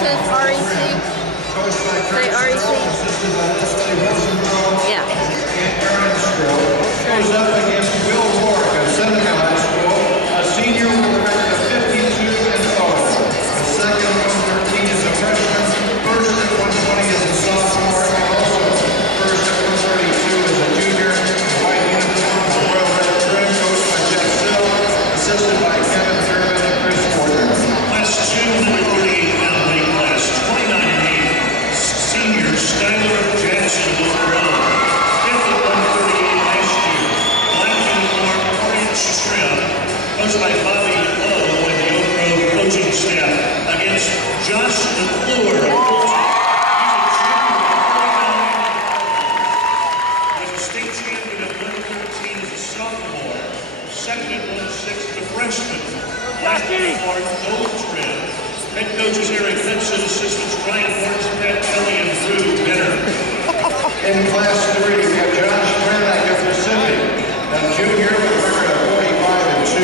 says REC. Say REC. Yeah. Goes up against Will Rourke of Seneca High School, a senior with a record of 52-0. The second 113 is a freshman, first at 120 is a sophomore, and also first at 132 is a junior. White uniform, Royal Red Trim, coached by Jeff Sill, assisted by Kevin Durbin and Chris Porter. Class 2, number 38-pound weight class, 29-8, senior Skylar Jackson of Oklahoma. Fifth at 138 last year. Black uniform, orange trim, coached by Bobby Lowe and the Oak Grove coaching staff against Josh McClure of Fulton. He's a 49. He's a state champion at 113 as a sophomore. Second at 106 as a freshman. Black uniform, gold trim. Head coaches Eric Hudson, assistants Ryan Morris, Pat Kelly, and Drew Benner. In Class 3, we have Josh Rennack of Pacific, a junior with a record of 45-2.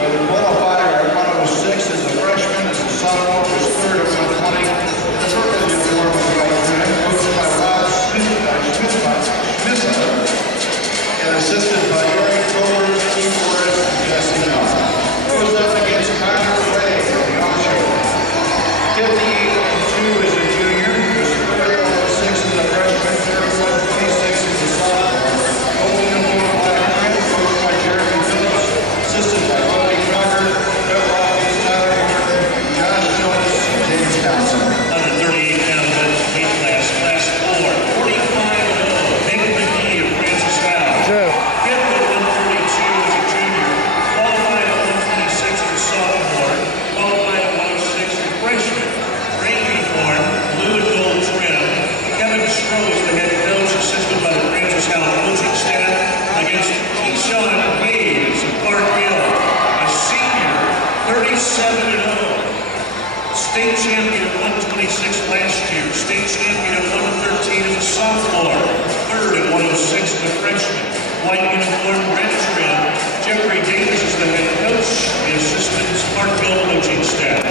With a qualifier at 106 as a freshman, as a sophomore, was third at 120. The purple uniform was white trim, coached by Rob Schmitz, and assisted by Eric Kohler, Steve Forrest, and Jesse Young. Goes up against Connor Ray of Yamasha. 58-2 is a junior, was third at 106 as a freshman, third at 126 as a sophomore. Gold uniform, black trim, coached by Jeremy Phillips, assisted by Bobby Crocker, Bill Robbins, Tyler Martin, Josh Jones, and James Townsend. Under 38-pound weight class, class 4, 45-0, David McGee of Francis Howell. Fifth at 132 as a junior, qualified at 126 as a sophomore, qualified at 106 as a freshman. Gray uniform, blue and gold trim. Kevin Stroh is the head coach, assisted by the Francis Howell coaching staff against Keyshawn Hayes of Park Hill, a senior, 37-0. State champion at 126 last year, state champion at 113 as a sophomore, third at 106 as a freshman. White uniform, red trim. Jeffrey Davis is the head coach, the assistants Parkville coaching staff.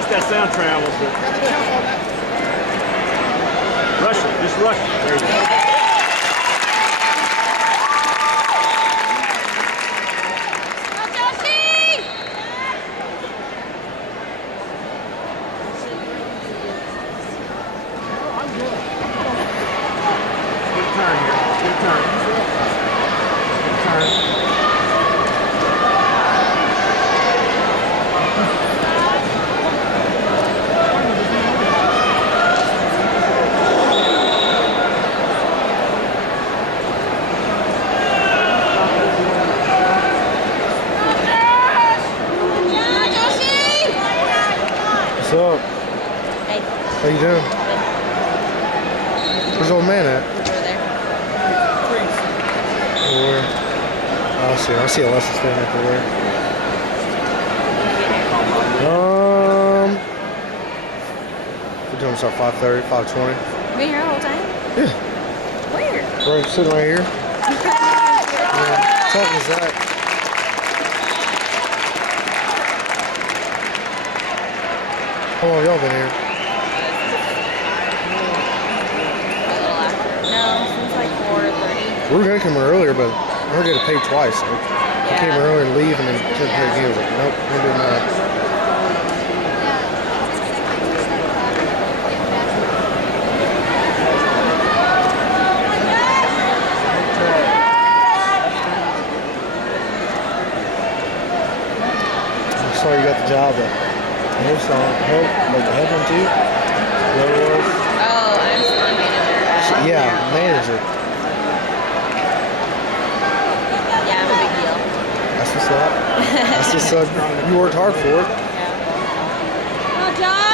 fast that sound travels, but rush it, just rush it. There you go. What's up? Hey. How you doing? Where's old man at? Over there. Where? Oh, I see Alessa standing up there. We're doing this at 5:30, 5:20. Been here the whole time? Yeah. Where? We're sitting right here. Yeah. Talking to Zach. How long have y'all been here? A little after. No, since like 4:30. We were gonna come here earlier, but we're gonna pay twice. So we came here earlier and leave, and then couldn't pay again. I was like, nope, ain't doing that. I saw you got the job at Hillsong, like the head one too. What it was? Oh, I'm still a manager. Yeah, manager. Yeah, I'm a big deal. That's what's up. That's just you worked hard for it. Yeah. Come on, Josh!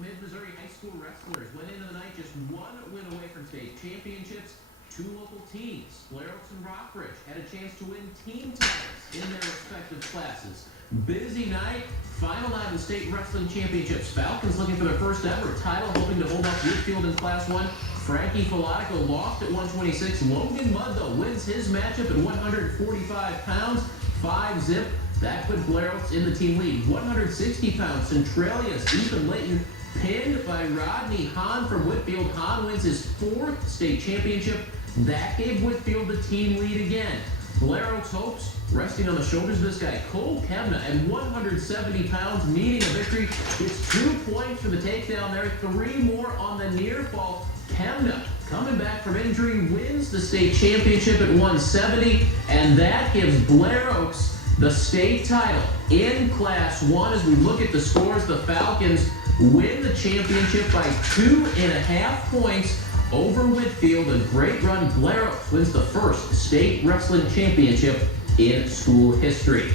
Mid-Missouri high school wrestlers went into the night just one win away from state championships. Two local teams, Blair Oaks and Rockbridge, had a chance to win team titles in their respective classes. Busy night, final night of the state wrestling championships. Falcons looking for their first ever title, hoping to hold up Whitfield in Class 1. Frankie Filatico lost at 126. Logan Mudd, though, wins his matchup at 145 pounds. 5-zip. That put Blair Oaks in the team lead. 160 pounds, Centralia's Ethan Layton pinned by Rodney Hahn from Whitfield. Hahn wins his 4th state championship. That gave Whitfield the team lead again. Blair Oaks hopes resting on the shoulders of this guy, Cole Kemna, at 170 pounds, needing a victory. It's 2 points for the takedown there, 3 more on the near fall. Kemna, coming back from injury, wins the state championship at 170, and that gives Blair Oaks the state title in Class 1. As we look at the scores, the Falcons win the championship by 2.5 points over Whitfield. A great run. Blair Oaks wins the first state wrestling championship in school history.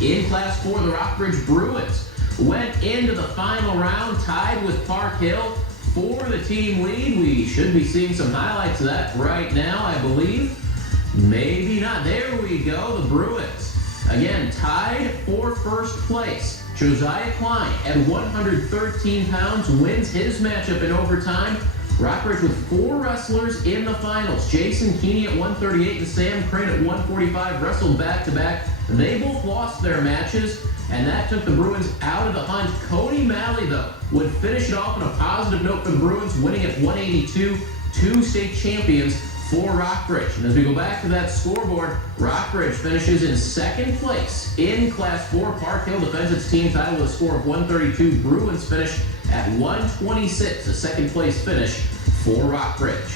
In Class 4, the Rockbridge Bruins went into the final round tied with Park Hill for the team lead. We should be seeing some highlights of that right now, I believe. Maybe not. There we go. The Bruins, again, tied for first place. Josiah Klein at 113 pounds wins his matchup in overtime. Rockbridge with 4 wrestlers in the finals. Jason Keeney at 138 and Sam Crane at 145 wrestled back-to-back. They both lost their matches, and that took the Bruins out of the hunt. Cody Malley, though, would finish it off on a positive note for the Bruins, winning at 182, 2 state champions for Rockbridge. And as we go back to that scoreboard, Rockbridge finishes in second place in Class 4. Park Hill defends its team title with a score of 132. Bruins finish at 126, a second place finish for Rockbridge.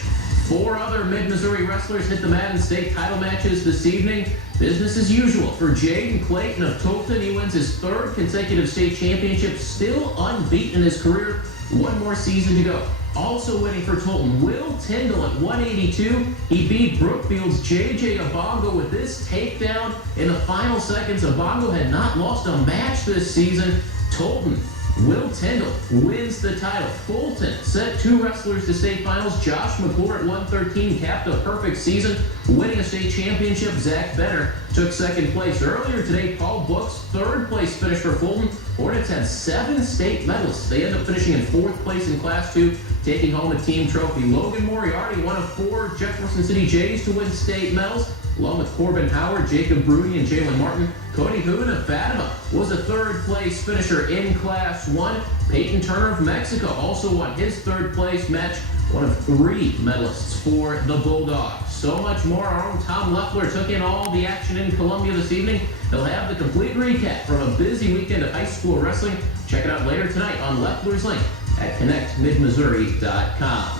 4 other Mid-Missouri wrestlers hit the mat in state title matches this evening. Business as usual for Jaden Clayton of Tolton. He wins his 3rd consecutive state championship, still unbeaten in his career. 1 more season to go. Also winning for Tolton, Will Tyndall at 182. He beat Brookfield's J.J. Abongo with this takedown in the final seconds. Abongo had not lost a match this season. Tolton, Will Tyndall wins the title. Fulton sent 2 wrestlers to state finals. Josh McClure at 113 capped a perfect season, winning a state championship. Zach Benner took second place. Earlier today, Paul Book's 3rd place finish for Fulton. Hornets had 7 state medalists. They end up finishing in 4th place in Class 2, taking home a team trophy. Logan Moriarty, one of 4 Jefferson City Jays to win state medals, along with Corbin Howard, Jacob Bruni, and Jalen Martin. Cody Hoon of Fatima was a 3rd place finisher in Class 1. Peyton Turner of Mexico also won his 3rd place match, one of 3 medalists for the Bulldogs. So much more. Our own Tom Leffler took in all the action in Columbia this evening. He'll have the complete recap from a busy weekend of high school wrestling. Check it out later tonight on Leffler's link at connectmidmissouri.com.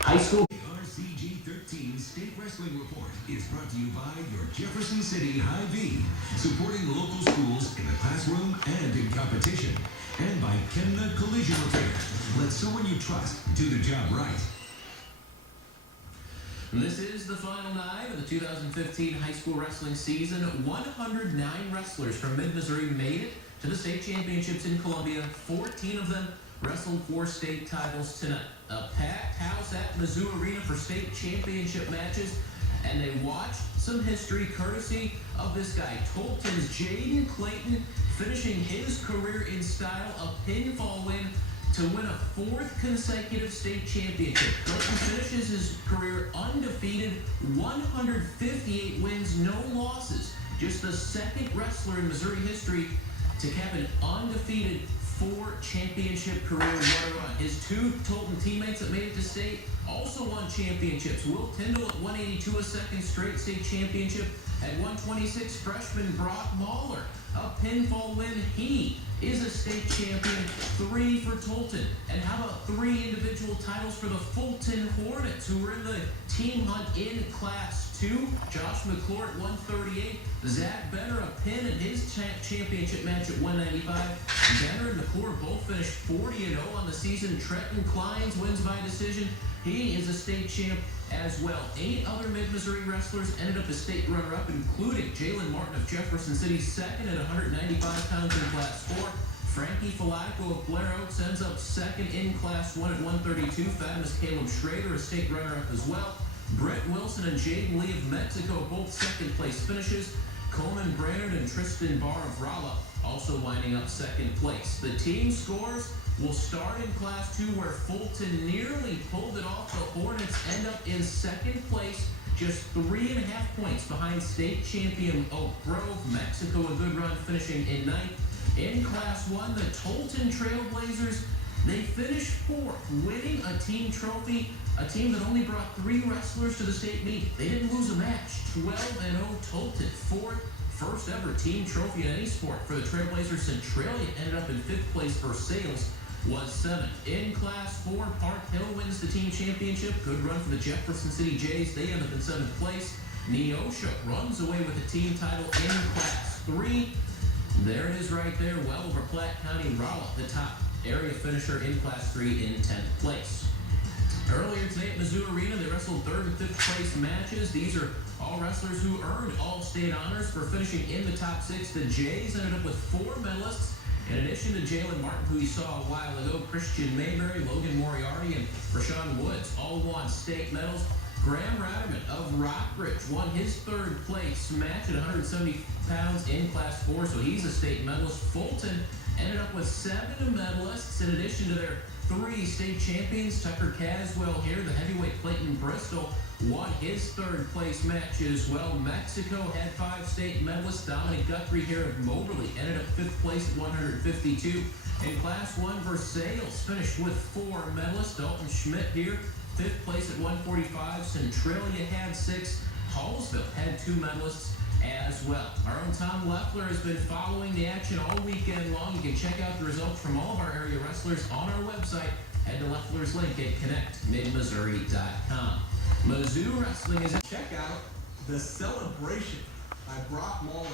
High school RCG 13 State Wrestling Report is brought to you by your Jefferson City Hy-Vee, supporting local schools in the classroom and in competition, and by Kemna Collision Repair. Let someone you trust do the job right. This is the final night of the 2015 high school wrestling season. 109 wrestlers from Mid-Missouri made it to the state championships in Columbia. 14 of them wrestled for state titles tonight. A packed house at Mizzou Arena for state championship matches, and they watched some history courtesy of this guy, Tolton's Jaden Clayton, finishing his career in style, a pinfall win to win a 4th consecutive state championship. Clayton finishes his career undefeated, 158 wins, no losses. Just the 2nd wrestler in Missouri history to cap an undefeated 4 championship career. What a run. His 2 Tolton teammates that made it to state also won championships. Will Tyndall at 182, a 2nd straight state championship. At 126, freshman Brock Mahler, a pinfall win. He is a state champion. 3 for Tolton. And how about 3 individual titles for the Fulton Hornets, who were in the team hunt in Class 2. Josh McClure at 138. Zach Benner, a pin in his championship match at 195. Benner and McClure both finished 40-0 on the season. Trenton Kleins wins by decision. He is a state champ as well. 8 other Mid-Missouri wrestlers ended up as state runner-up, including Jalen Martin of Jefferson City, 2nd at 195 pounds in Class 4. Frankie Falatico of Blair Oaks ends up 2nd in Class 1 at 132. Fabulous Caleb Schrader, a state runner-up as well. Brett Wilson and Jaden Lee of Mexico, both 2nd place finishes. Coleman Brainerd and Tristan Barr of Rolla also winding up 2nd place. The team scores will start in Class 2, where Fulton nearly pulled it off. The Hornets end up in 2nd place, just 3.5 points behind state champion Oak Grove. Mexico, a good run, finishing in 9th. In Class 1, the Tolton Trailblazers They finished fourth, winning a team trophy, a team that only brought 3 wrestlers to the state meet. They didn't lose a match. 12-0 Tolton, fourth, first ever team trophy in any sport for the Trailblazers. Centralia ended up in 5th place. Versailles was 7th. In Class 4, Park Hill wins the team championship. Good run for the Jefferson City Jays. They end up in 7th place. Neosho runs away with the team title in Class 3. There it is right there, well over Platte County. Rowlett, the top area finisher in Class 3 in 10th place. Earlier today at Mizzou Arena, they wrestled 3rd and 5th place matches. These are all wrestlers who earned all-state honors for finishing in the top 6. The Jays ended up with 4 medalists. In addition to Jalen Martin, who you saw a while ago, Christian Mayberry, Logan Moriarty, and Rashawn Woods all won state medals. Graham Ratterman of Rockbridge won his 3rd place match at 170 pounds in Class 4, so he's a state medalist. Fulton ended up with 7 medalists in addition to their 3 state champions. Tucker Caswell here, the heavyweight Clayton Bristol, won his 3rd place match as well. Mexico had 5 state medalists. Dominic Guthrie here of Moberly ended up 5th place at 152. In Class 1, Versailles finished with 4 medalists. Dalton Schmidt here, 5th place at 145. Centralia had 6. Hallsville had 2 medalists as well. Our own Tom Leffler has been following the action all weekend long. You can check out the results from all of our area wrestlers on our website. Head to Leffler's link at connectmidmissouri.com. Mizzou Wrestling is... Check out the celebration by Brock Lawler.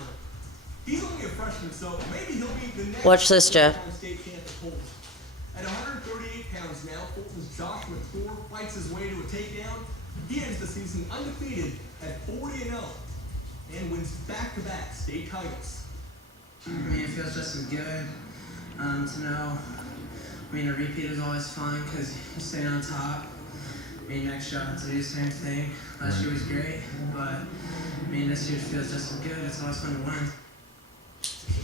He's only a freshman, so maybe he'll be the next... Watch this, Jeff. ...state champ at Fulton. At 138 pounds now, Fulton's Joshua Thor fights his way to a takedown. He ends the season undefeated at 40-0 and wins back-to-back state titles. I mean, it feels just as good to know. I mean, a repeat is always fun because you stay on top. I mean, next year I'll have to do the same thing. Last year was great, but I mean, this year feels just as good. It's always fun to win.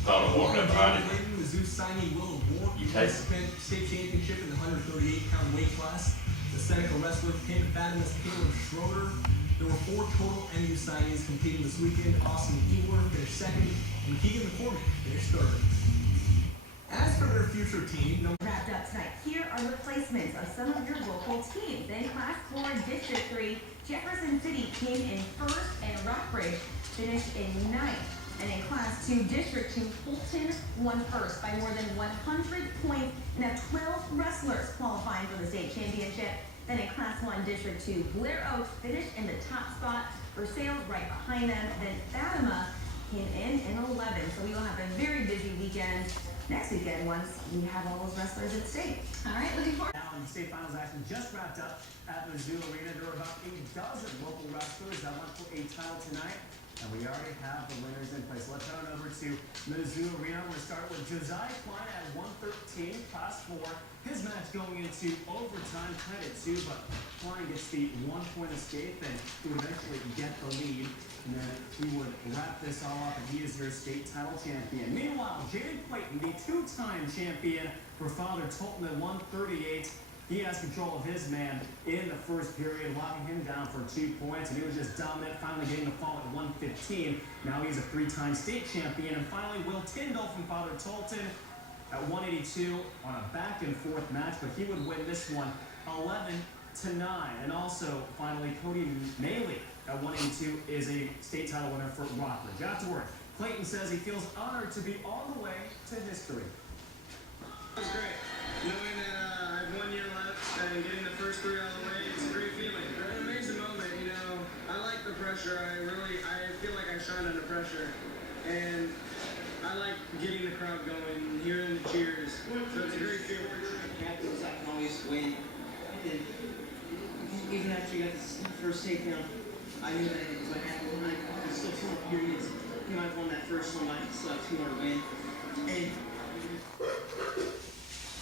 Powder walking up behind it. Mizzou signee Will Warren take state championship in the 138-pound weight class. The Seneca wrestler pinned Fatimus Caleb Schroeder. There were 4 total MU signees competing this weekend. Austin Eagler finished 2nd, and Keegan McCormick finished 3rd. As for their future team, Wrapped up tonight, here are replacements of some of your local teams. In Class 4, District 3, Jefferson City came in 1st, and Rockbridge finished in 9th. And in Class 2, District 2, Fulton won 1st by more than 100 points, and have 12 wrestlers qualifying for the state championship. Then in Class 1, District 2, Blair Oaks finished in the top spot. Versailles right behind them. Then Fatima came in 11th. So we will have a very busy weekend next weekend once we have all those wrestlers at state. All right, looking forward. Now, in the state finals action just wrapped up at Mizzou Arena. There were about 8 dozen local wrestlers that went for a title tonight. And we already have the winners in place. Let's turn over to Mizzou Arena. We're going to start with Josiah Klein at 113, Class 4. His match going into overtime, tied at 2, but Klein gets the 1-point escape, and he would eventually get the lead. And then he would wrap this all up, and he is your state title champion. Meanwhile, Jaden Clayton, the 2-time champion for Father Tolton at 138. He has control of his man in the first period, locking him down for 2 points, and he was just dominant, finally getting the fall at 115. Now he's a 3-time state champion. And finally, Will Tyndall from Father Tolton at 182 on a back-and-forth match, but he would win this one 11-9. And also, finally, Cody Maley at 182 is a state title winner for Rockbridge. Afterward, Clayton says he feels honored to be all the way to history. It was great. Knowing that I have 1 year left and getting the first 3 all the way, it's a great feeling. An amazing moment, you know. I like the pressure. I feel like I shine under pressure. And I like getting the crowd going, hearing the cheers. So it's a great feeling. Captains, I can always win. And even after you got this first takedown, I knew that it was going to happen. There's still 2 more periods. You might have won that first one, I still have 2 more to win.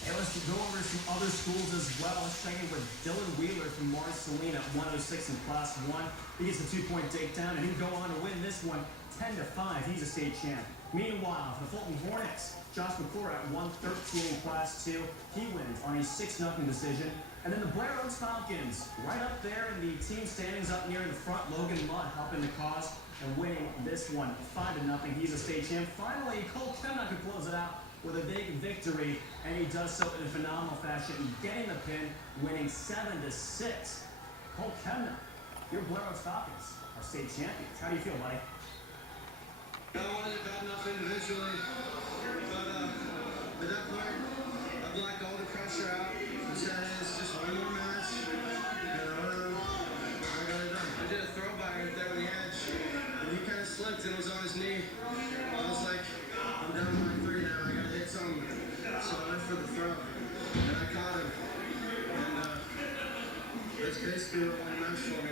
And let's go over some other schools as well. Let's check in with Dylan Wheeler from Marceline at 106 in Class 1. He gets a 2-point takedown, and he'd go on to win this one 10-5. He's a state champ. Meanwhile, for the Fulton Hornets, Josh McClure at 113 in Class 2. He wins on a 6-0 decision. And then the Blair Oaks Falcons, right up there in the team standings up near the front. Logan Mudd helping the cause and winning this one 5-0. He's a state champ. Finally, Cole Kemna could close it out. with a big victory, and he does so in a phenomenal fashion, getting the pin, winning 7-6. Cole Kemna, your Blair Oaks Falcons are state champions. How do you feel, buddy? I wanted it bad enough individually, but at that point, I blocked all the pressure out. I said, hey, it's just one more match. I got it done. I did a throw by right there on the edge, and he kind of slipped and was on his knee. I was like, I'm down by 3 now. I got to hit something. So I went for the throw, and I caught him. And that's basically what won the match for me.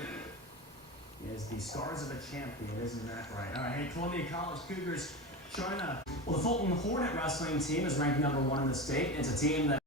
Is the scars of a champion, isn't that right? All right, hey, Columbia College Cougars trying to... Well, the Fulton Hornet wrestling team is ranked #1 in the state. It's a team that